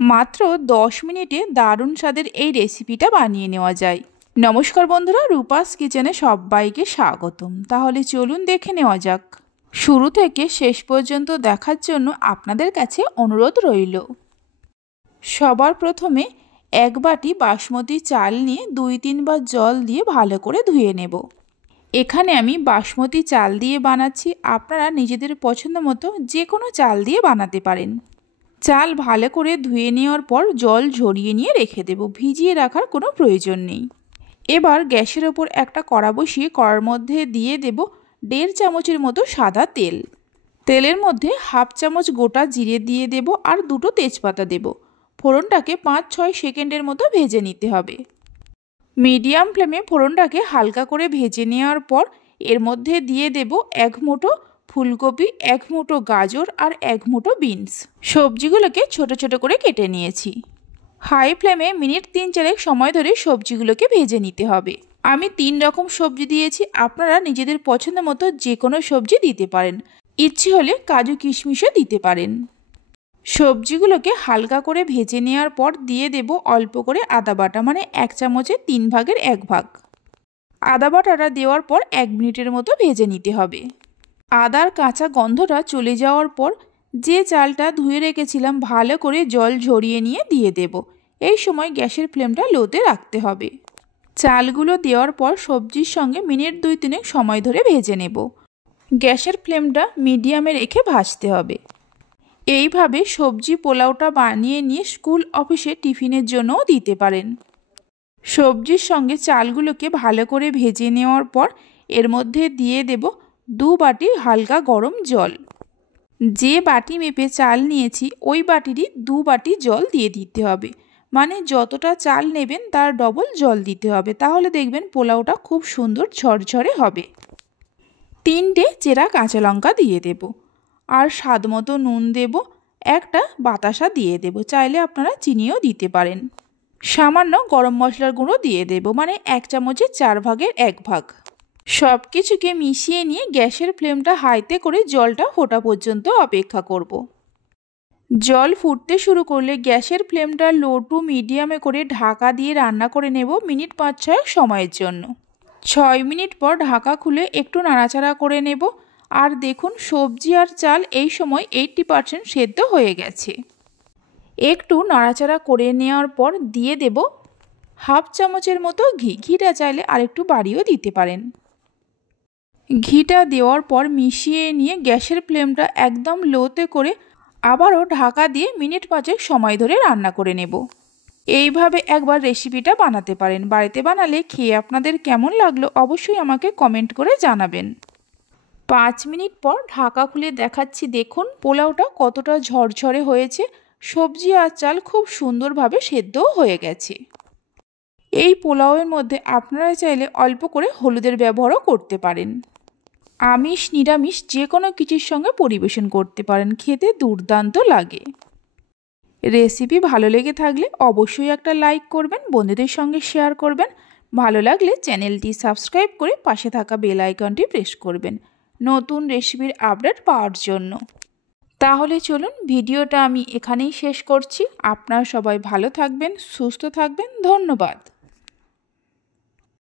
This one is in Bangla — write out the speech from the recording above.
মাত্র 10 মিনিটে দারুণ স্বাদের এই রেসিপিটা বানিয়ে নেওয়া যায়। নমস্কার বন্ধুরা, রূপাস কিচেনে সবাইকে স্বাগতম। তাহলে চলুন দেখে নেওয়া যাক। শুরু থেকে শেষ পর্যন্ত দেখার জন্য আপনাদের কাছে অনুরোধ রইল। সবার প্রথমে এক বাটি বাসমতি চাল নিয়ে 2-3 বার জল দিয়ে ভালো করে ধুয়ে নেব। এখানে আমি বাসমতি চাল দিয়ে বানাচ্ছি, আপনারা নিজেদের পছন্দ মতো যে কোনো চাল দিয়ে বানাতে পারেন। চাল ভালো করে ধুয়ে নেওয়ার পর জল ঝরিয়ে নিয়ে রেখে দেব, ভিজিয়ে রাখার কোনো প্রয়োজন নেই। এবার গ্যাসের ওপর একটা কড়া বসিয়ে কড়ার মধ্যে দিয়ে দেব 1.5 চামচের মতো সাদা তেল। তেলের মধ্যে 1/2 চামচ গোটা জিরে দিয়ে দেব আর 2টো তেজপাতা দেব। ফোড়নটাকে 5-6 সেকেন্ডের মতো ভেজে নিতে হবে। মিডিয়াম ফ্লেমে ফোড়নটাকে হালকা করে ভেজে নেওয়ার পর এর মধ্যে দিয়ে দেব 1 মুঠো ফুলকপি, 1 মুঠো গাজর আর 1 মুঠো বিনস। সবজিগুলোকে ছোট ছোট করে কেটে নিয়েছি। হাই ফ্লেমে মিনিট 3-4 সময় ধরে সবজিগুলোকে ভেজে নিতে হবে। আমি 3 রকম সবজি দিয়েছি, আপনারা নিজেদের পছন্দ মতো যে কোনো সবজি দিতে পারেন। ইচ্ছে হলে কাজু কিশমিশও দিতে পারেন। সবজিগুলোকে হালকা করে ভেজে নেওয়ার পর দিয়ে দেব অল্প করে আদা বাটা, মানে 1 চামচের 3 ভাগের 1 ভাগ। আদা বাটাটা দেওয়ার পর 1 মিনিটের মতো ভেজে নিতে হবে। আদার কাঁচা গন্ধটা চলে যাওয়ার পর যে চালটা ধুয়ে রেখেছিলাম ভালো করে জল ঝরিয়ে নিয়ে দিয়ে দেব। এই সময় গ্যাসের ফ্লেমটা লোতে রাখতে হবে। চালগুলো দেওয়ার পর সবজির সঙ্গে মিনিট 2-3 সময় ধরে ভেজে নেব। গ্যাসের ফ্লেমটা মিডিয়ামে রেখে ভাজতে হবে। এইভাবে সবজি পোলাওটা বানিয়ে নিয়ে স্কুল অফিসে টিফিনের জন্যও দিতে পারেন। সবজির সঙ্গে চালগুলোকে ভালো করে ভেজে নেওয়ার পর এর মধ্যে দিয়ে দেব 2 বাটি হালকা গরম জল। যে বাটি মেপে চাল নিয়েছি ওই বাটিরই 2 বাটি জল দিয়ে দিতে হবে, মানে যতটা চাল নেবেন তার ডবল জল দিতে হবে, তাহলে দেখবেন পোলাওটা খুব সুন্দর ঝরঝরে হবে। 3টে চেরা কাঁচা লঙ্কা দিয়ে দেব আর স্বাদ মতো নুন দেব। একটা বাতাসা দিয়ে দেব, চাইলে আপনারা চিনিও দিতে পারেন। সামান্য গরম মশলার গুঁড়ো দিয়ে দেব, মানে 1 চামচের 4 ভাগের 1 ভাগ। সব কিছুকে মিশিয়ে নিয়ে গ্যাসের ফ্লেমটা হাইতে করে জলটা ফোটা পর্যন্ত অপেক্ষা করব। জল ফুটতে শুরু করলে গ্যাসের ফ্লেমটা লো টু মিডিয়ামে করে ঢাকা দিয়ে রান্না করে নেব মিনিট 5-6 সময়ের জন্য। 6 মিনিট পর ঢাকা খুলে একটু নাড়াচাড়া করে নেব। আর দেখুন সবজি আর চাল এই সময় 80% সেদ্ধ হয়ে গেছে। একটু নাড়াচাড়া করে নেওয়ার পর দিয়ে দেব 1/2 চামচের মতো ঘি। ঘিটা চাইলে আরেকটু বাড়িয়েও দিতে পারেন। ঘিটা দেওয়ার পর মিশিয়ে নিয়ে গ্যাসের ফ্লেমটা একদম লোতে করে আবারও ঢাকা দিয়ে মিনিট 5 সময় ধরে রান্না করে নেব। এইভাবে একবার রেসিপিটা বানাতে পারেন। বাড়িতে বানালে খেয়ে আপনাদের কেমন লাগলো অবশ্যই আমাকে কমেন্ট করে জানাবেন। 5 মিনিট পর ঢাকা খুলে দেখাচ্ছি, দেখুন পোলাওটা কতটা ঝরঝরে হয়েছে। সবজি আর চাল খুব সুন্দরভাবে সেদ্ধও হয়ে গেছে। এই পোলাওয়ের মধ্যে আপনারা চাইলে অল্প করে হলুদের ব্যবহারও করতে পারেন। আমিষ নিরামিষ যে কোনো কিছুর সঙ্গে পরিবেশন করতে পারেন, খেতে দুর্দান্ত লাগে। রেসিপি ভালো লেগে থাকলে অবশ্যই একটা লাইক করবেন, বন্ধুদের সঙ্গে শেয়ার করবেন। ভালো লাগলে চ্যানেলটি সাবস্ক্রাইব করে পাশে থাকা বেল আইকনটি প্রেস করবেন নতুন রেসিপির আপডেট পাওয়ার জন্য। তাহলে চলুন ভিডিওটা আমি এখানেই শেষ করছি। আপনারা সবাই ভালো থাকবেন, সুস্থ থাকবেন। ধন্যবাদ।